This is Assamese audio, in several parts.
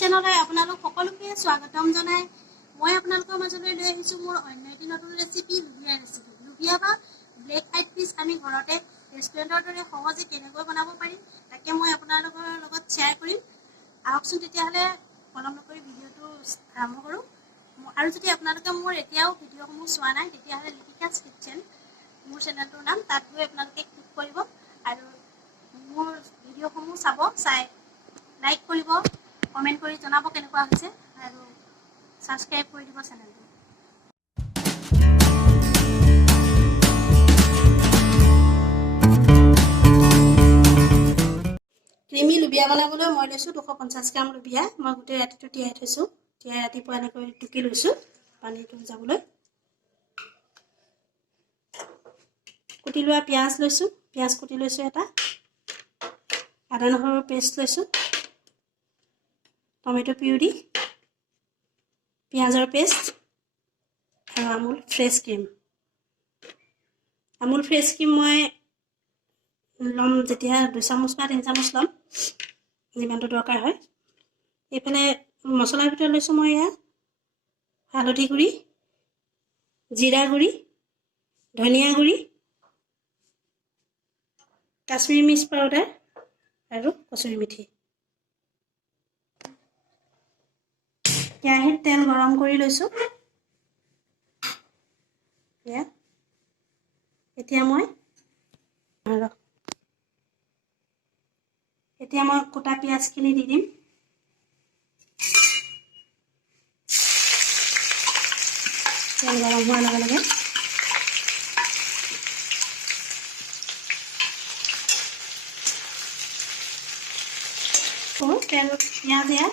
চেনেললৈ আপোনালোক সকলোকে স্বাগতম জনাই মই আপোনালোকৰ মাজলৈ লৈ আহিছোঁ মোৰ অন্য এটি নতুন ৰেচিপি লুবিয়া বা ব্লেক আইড ফিছ আমি ঘৰতে ৰেষ্টুৰেণ্টৰ দৰে সহজে কেনেকৈ বনাব পাৰিম তাকে মই আপোনালোকৰ লগত শ্বেয়াৰ কৰিম আহকচোন তেতিয়াহ'লে পলম নকৰি ভিডিঅ'টো আৰম্ভ কৰোঁ আৰু যদি আপোনালোকে মোৰ এতিয়াও ভিডিঅ'সমূহ চোৱা নাই তেতিয়াহ'লে লিপিকাছ কিটচেন মোৰ চেনেলটোৰ নাম তাত গৈ আপোনালোকে ক্লিক কৰিব আৰু মোৰ ভিডিঅ'সমূহ চাই লাইক কৰিব কমেণ্ট কৰি জনাব কেনেকুৱা হৈছে আৰু সাবস্ক্ৰাইব কৰি দিব চেনেলটো ক্ৰিমি লুবিয়া বনাবলৈ মই লৈছোঁ 250 গ্ৰাম লুবিয়া মই গোটেই ৰাতিটো তিয়াই থৈছোঁ তিয়াই ৰাতিপুৱা এনেকৈ টুকি লৈছোঁ পানীটো যাবলৈ কুটি লোৱা পিঁয়াজ লৈছোঁ পিঁয়াজ কুটি লৈছোঁ এটা আদা নহৰুৰ পেষ্ট লৈছোঁ টমেটো পিউৰি পিঁয়াজৰ পেষ্ট আৰু আমুল ফ্ৰেছ ক্ৰীম মই ল'ম যেতিয়া 2 চামুচ বা 3 চামুচ ল'ম যিমানটো দৰকাৰ হয় এইফালে মছলাৰ ভিতৰত লৈছোঁ মই এয়া হালধি গুড়ি জিৰা গুড়ি ধনিয়া গুড়ি কাশ্মীৰী মিৰ্চ পাউডাৰ আৰু কচুৰি মেথি কেৰাহীত তেল গৰম কৰি লৈছোঁ এতিয়া মই কোটা পিঁয়াজখিনি দি দিম তেল গৰম হোৱাৰ লগে লগে তেল পিঁয়াজ এয়া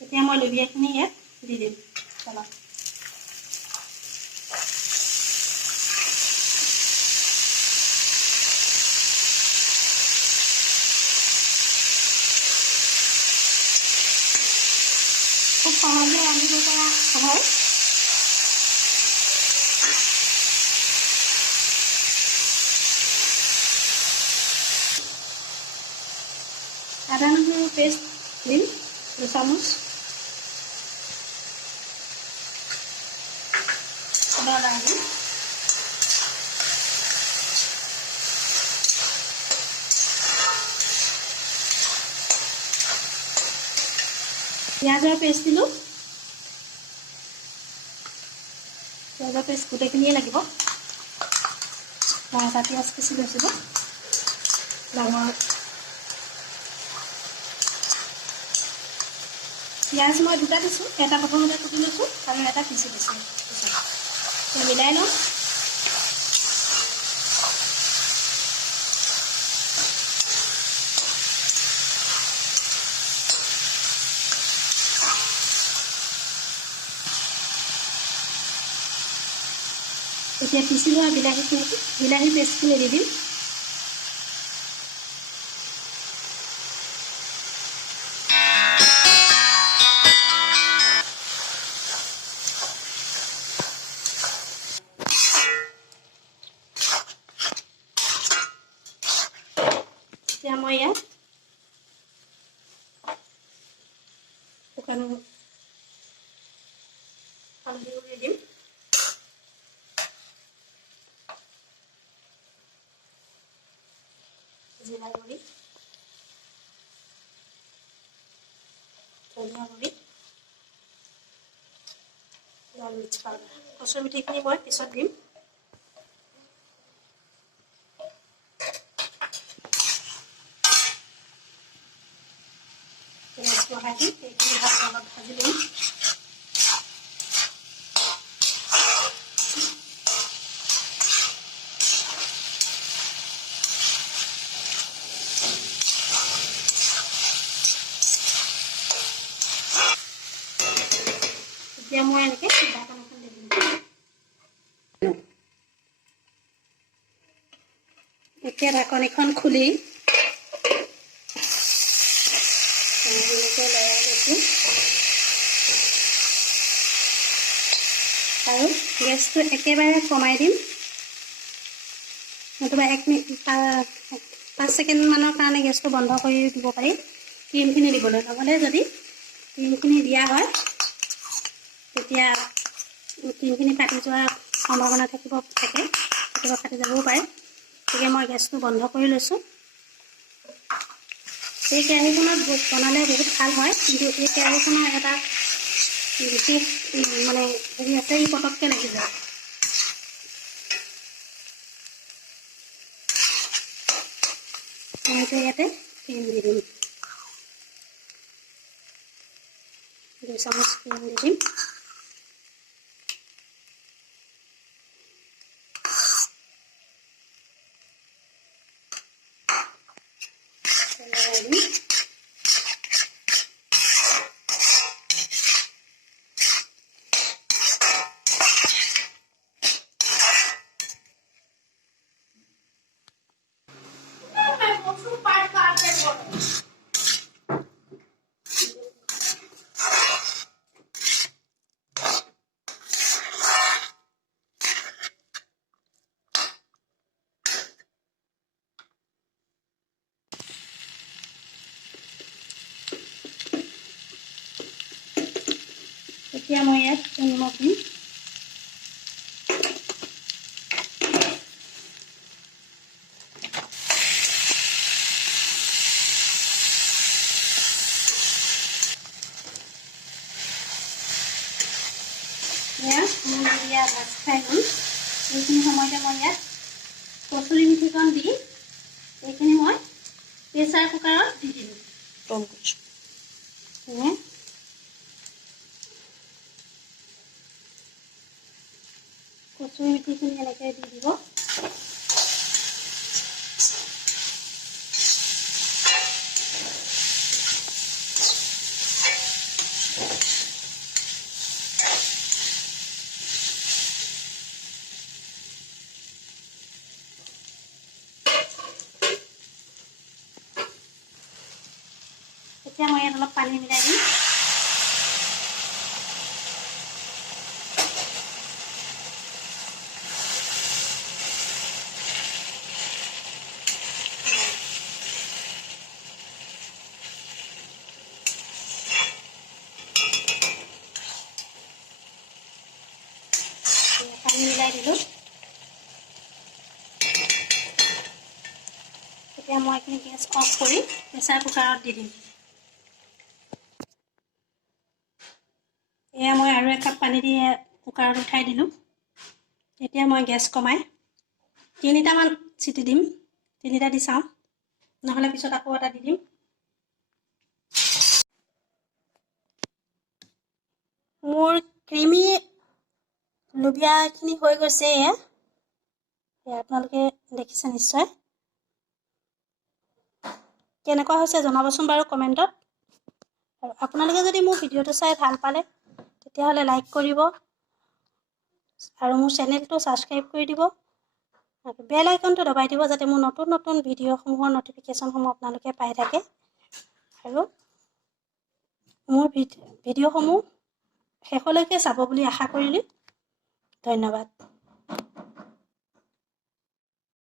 এতিয়া মই লুবিয়াখিনি ইয়াত দি দিম তলত খুব সহজে ৰান্ধিব পৰা হয় আদা নহৰুৰ পেষ্ট দিম 2 চামুচ পিঁয়াজৰ পেষ্ট দিলোঁ পিঁয়াজৰ পেষ্ট গোটেইখিনিয়ে লাগিব এটা পিঁয়াজ পিচি লৈছিলোঁ ডাঙৰ পিঁয়াজ মই দুটা দিছোঁ এটা প্ৰথমতে কুটি লৈছোঁ আৰু এটা পিচি দিছোঁ মিলাই লওঁ এতিয়া পিচি লোৱা বিলাহী পেষ্টখিনি দি দিম এতিয়া মই ইয়াত শুকান হালধি গুড়ি দিম জিৰা গুড়ি ধনিয়া গুড়ি লাল মিৰ্চ পাউডাৰ কচুৰি মেথিখিনি মই পিছত দিম বহাই দিম এইখিনি অলপ ভাজি দিম এতিয়া মই এনেকৈ ঢাকন এখন দি দিম এতিয়া ঢাকন এখন খুলি এনেকৈ লৰাই লৈছোঁ আৰু গেছটো একেবাৰে কমাই দিম নতুবা 5 ছেকেণ্ডমানৰ কাৰণে গেছটো বন্ধ কৰি দিব পাৰি ক্ৰীমখিনি দিবলৈ নহ'লে যদি ক্ৰীমখিনি দিয়া হয় তেতিয়া ক্ৰীমখিনি ফাটি যোৱাৰ সম্ভাৱনা থাকে কেতিয়াবা ফাটি যাবও পাৰে গতিকে মই গেছটো বন্ধ কৰি লৈছোঁ এই কেৰাহীখনত বনালে বহুত ভাল হয় কিন্তু এই কেৰাহীখনৰ এটা বিশেষ মানে হেৰি আছে ই পটককৈ লাগি যায় মই ইয়াতে ক্ৰীম দি দিম 2 চামুচ ক্ৰীম দি দিম এতিয়া মই ইয়াত নিমখ দিম দিয়া ভাত খাই গ'ল এইখিনি সময়তে মই ইয়াত কচুৰি মিঠিকণ দি এইখিনি মই প্ৰেছাৰ কুকাৰত দি দিলোঁ কচুৰি মিঠিখিনি এনেকৈ দি দিব এতিয়া মই ইয়াত অলপ পানী মিলাই দিম পানী মিলাই দিলোঁ এতিয়া মই এইখিনি গেছ অফ কৰি প্ৰেছাৰ কুকাৰত দি দিম এয়া মই আৰু 1 কাপ পানী দি কুকাৰত উঠাই দিলোঁ এতিয়া মই গেছ কমাই 3টামান চিটি দিম 3টা দি চাওঁ নহ'লে পিছত আকৌ এটা দি দিম মোৰ ক্ৰীমি লুবিয়াখিনি হৈ গৈছে এয়া আপোনালোকে দেখিছে নিশ্চয় কেনেকুৱা হৈছে জনাবচোন বাৰু কমেণ্টত আৰু আপোনালোকে যদি মোৰ ভিডিঅ'টো চাই ভাল পালে তেতিয়াহ'লে লাইক কৰিব আৰু মোৰ চেনেলটো ছাবস্ক্ৰাইব কৰি দিব আৰু বেল আইকনটো দবাই দিব যাতে মোৰ নতুন নতুন ভিডিঅ'সমূহৰ ন'টিফিকেশ্যনসমূহ আপোনালোকে পাই থাকে আৰু মোৰ ভিডিঅ'সমূহ শেষলৈকে চাব বুলি আশা কৰিলোঁ ধন্যবাদ